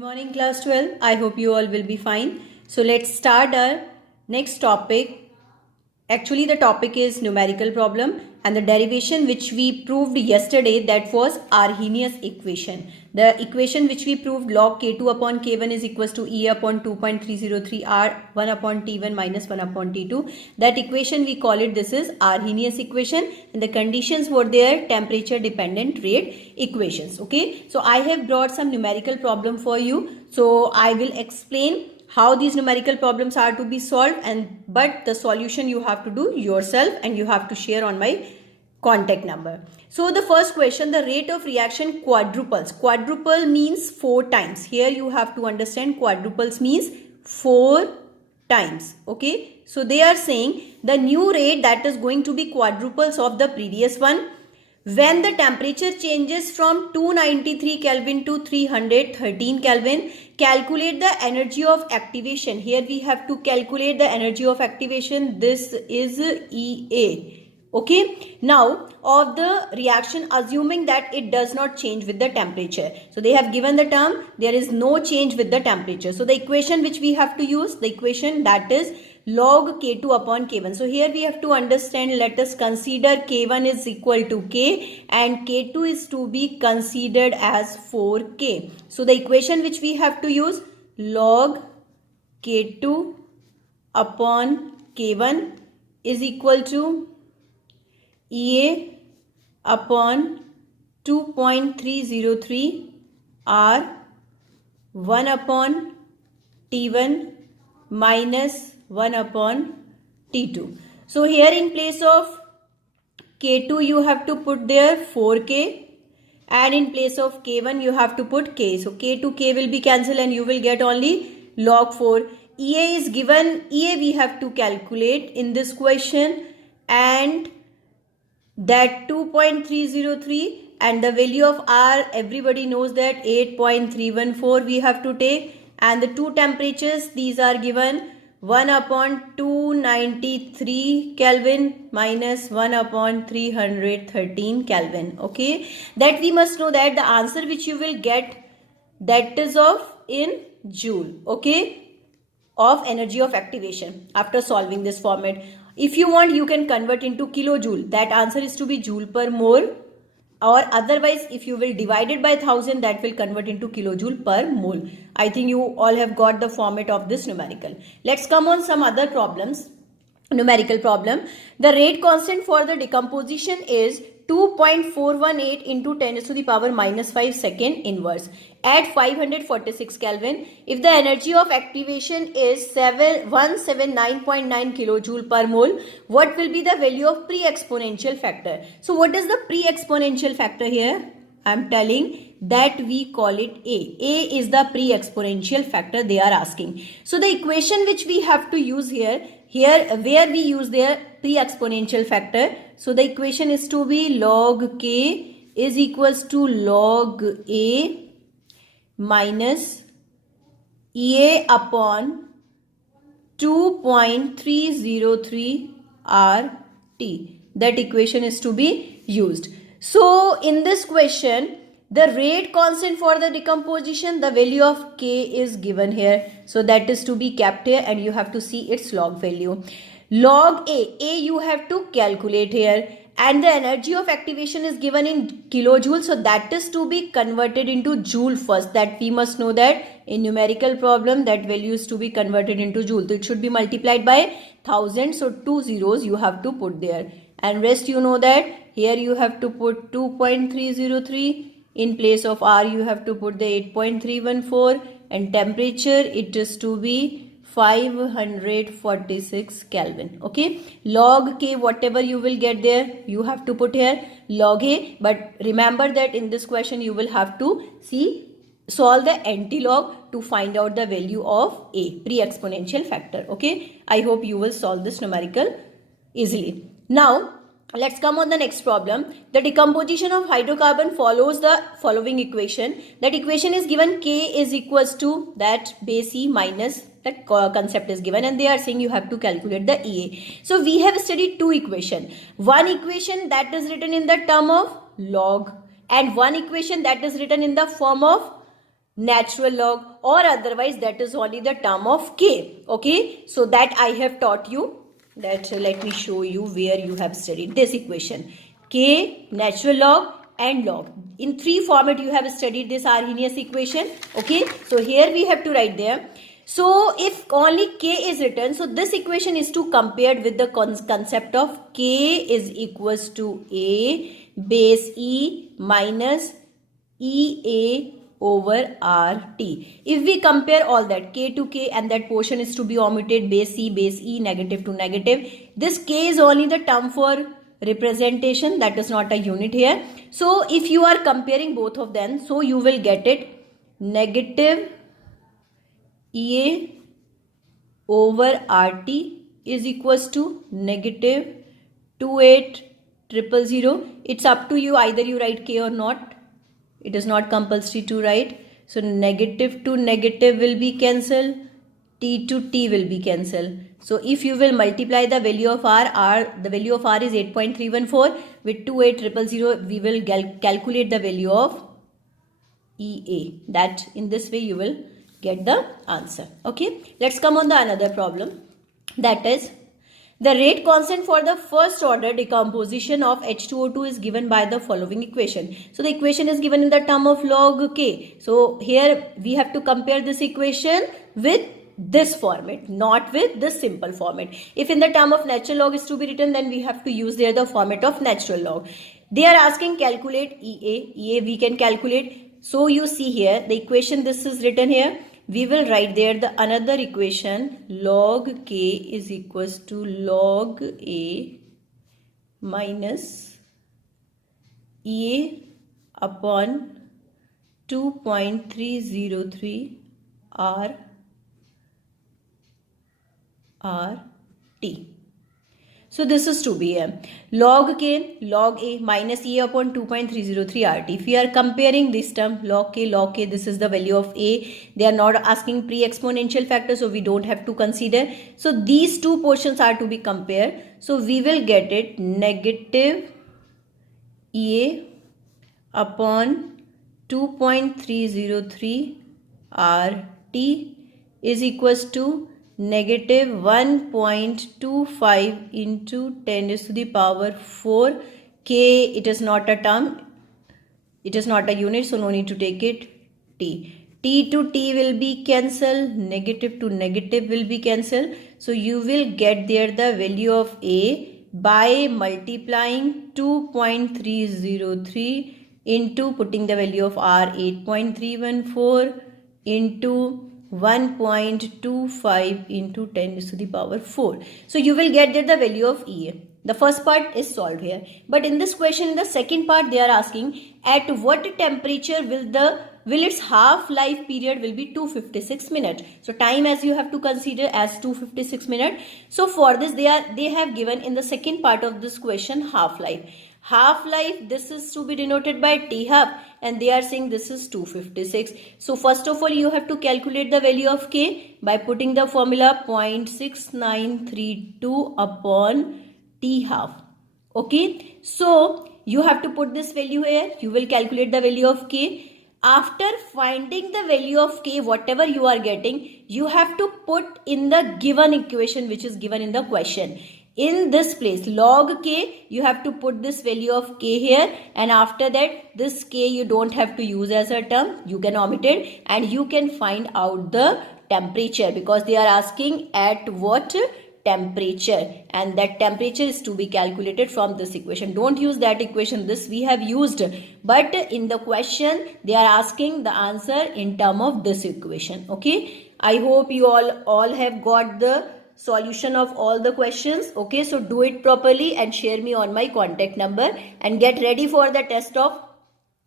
Good morning, class 12. I hope you all will be fine. So let's start our next topic. Actually, the topic is numerical problem and the derivation which we proved yesterday, that was Arrhenius equation. The equation which we proved, log K2 upon K1 is equals to E upon 2.303 R 1 upon T1 minus 1 upon T2. That equation we call it, this is Arrhenius equation, and the conditions were there temperature dependent rate equations. Okay, so I have brought some numerical problem for you. So I will explain how these numerical problems are to be solved, but the solution you have to do yourself and you have to share on my contact number. So the first question, the rate of reaction quadruples. Quadruple means 4 times. Here you have to understand quadruples means 4 times. Okay, so they are saying the new rate that is going to be quadruples of the previous one. When the temperature changes from 293 Kelvin to 313 Kelvin, calculate the energy of activation. Here we have to calculate the energy of activation. This is EA. Okay. Now, of the reaction, assuming that it does not change with the temperature. So they have given the term, there is no change with the temperature. So the equation which we have to use, the equation that is log K2 upon K1. So here we have to understand, let us consider K1 is equal to K and K2 is to be considered as 4K. So the equation which we have to use, log K2 upon K1 is equal to EA upon 2.303 R 1 upon T1 minus 1 upon T2. So here in place of K2 you have to put there 4K, and in place of K1 you have to put K. So K to K will be cancelled and you will get only log 4. EA is given, EA we have to calculate in this question, and that 2.303, and the value of R everybody knows that 8.314 we have to take, and the two temperatures these are given, 1 upon 293 Kelvin minus 1 upon 313 Kelvin. Okay, that we must know that the answer which you will get, that is of in joule. Okay, of energy of activation after solving this format. If you want, you can convert into kilojoule. That answer is to be joule per mole, or otherwise if you will divide it by 1000, that will convert into kilojoule per mole. I think you all have got the format of this numerical. Let's come on some other problems. Numerical problem. The rate constant for the decomposition is 2.418 into 10 to the power minus 5 second inverse at 546 Kelvin. If the energy of activation is 179.9 kilojoule per mole, what will be the value of pre-exponential factor? So what is the pre-exponential factor here? I am telling that we call it A. A is the pre-exponential factor they are asking. So the equation which we have to use here where we use their pre-exponential factor. So the equation is to be log K is equals to log A minus EA upon 2.303 RT. That equation is to be used. So in this question, the rate constant for the decomposition, the value of K is given here. So that is to be kept here, and you have to see its log value. Log A you have to calculate here, and the energy of activation is given in kilojoule. So that is to be converted into joule first. That we must know that in numerical problem that value is to be converted into joule. So it should be multiplied by 1000. So 2 zeros you have to put there, and rest you know that here you have to put 2.303. In place of R you have to put the 8.314, and temperature it is to be 546 Kelvin. Okay, log K whatever you will get there you have to put here log A, but remember that in this question you will have to solve the anti-log to find out the value of A, pre-exponential factor. Okay, I hope you will solve this numerical easily. Now let's come on the next problem. The decomposition of hydrocarbon follows the following equation. That equation is given, K is equals to that base E minus that concept is given, and they are saying you have to calculate the EA. So we have studied two equations. One equation that is written in the term of log, and one equation that is written in the form of natural log, or otherwise that is only the term of k. Okay, so that I have taught you. That let me show you where you have studied this equation. K, natural log and log. In three format you have studied this Arrhenius equation. Okay, so here we have to write there. So if only k is written, so this equation is to compared with the concept of k is equals to a base e minus ea over rt. If we compare all that k to k and that portion is to be omitted, base e, negative to negative, this k is only the term for representation, that is not a unit here. So if you are comparing both of them, so you will get it negative ea over rt is equals to negative 28,000. It's up to you, either you write k or not. It is not compulsory to write. So negative to negative will be cancelled. T to T will be cancelled. So if you will multiply the value of the value of R is 8.314 with 28,000, we will calculate the value of EA. That in this way you will get the answer. Okay. Let's come on the another problem. That is, the rate constant for the first order decomposition of H2O2 is given by the following equation. So the equation is given in the term of log K. So here we have to compare this equation with this format, not with this simple format. If in the term of natural log is to be written, then we have to use there the format of natural log. They are asking calculate EA. EA we can calculate. So you see here the equation, this is written here. We will write there the another equation, log k is equals to log a minus EA upon 2.303 RT. So this is to be a log k, log a minus E upon 2.303 RT. If we are comparing this term log k, this is the value of a. They are not asking pre-exponential factor, so we don't have to consider. So these two portions are to be compared. So we will get it negative EA upon 2.303 RT is equals to negative 1.25 into 10 raised to the power 4. K, it is not a term, it is not a unit, so no need to take it. T. T to T will be cancelled, negative to negative will be cancelled. So you will get there the value of A by multiplying 2.303 into putting the value of R 8.314 into 1.25 into 10 raised to the power 4. So you will get there the value of EA. The first part is solved here. But in this question, in the second part, they are asking at what temperature will its half-life period will be 256 minutes. So time as you have to consider as 256 minutes. So for this, they have given in the second part of this question half-life. Half-life, this is to be denoted by T half, and they are saying this is 256. So first of all, you have to calculate the value of K by putting the formula 0.6932 upon T half. Okay, so you have to put this value here. You will calculate the value of K. After finding the value of K, whatever you are getting, you have to put in the given equation which is given in the question. In this place, log k, you have to put this value of k here, and after that, this k you don't have to use as a term. You can omit it and you can find out the temperature, because they are asking at what temperature, and that temperature is to be calculated from this equation. Don't use that equation, this we have used, but in the question they are asking the answer in term of this equation. Okay, I hope you all have got the solution of all the questions. Okay, so do it properly and share me on my contact number, and get ready for the test of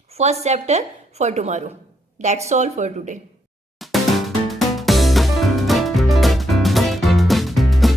first chapter for tomorrow. That's all for today.